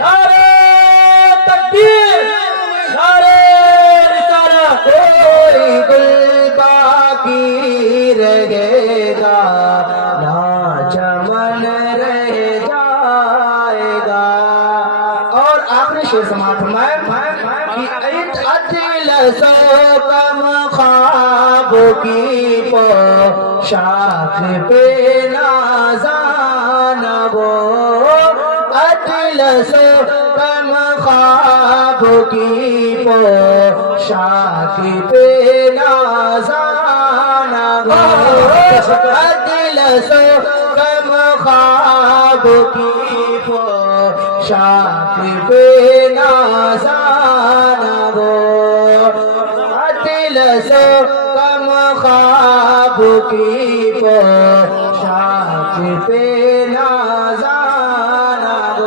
नारे तकबीर, नारे रिसालत। कोई गुल बाकी रहेगा ना चमन रह जाएगा। और आखिरी शेर समाप्त फरमाए कि अतिल सो कम ख्वाब की पोशाक पे नाज़ान वो, अतिल सो कम ख्वाब की पोशाक पे नाज़ान वो, अतिल सो कम ख्वाब की पोशाक पे नाज़ान वो, अतिल सो कम ख्वाब की पोशाक पे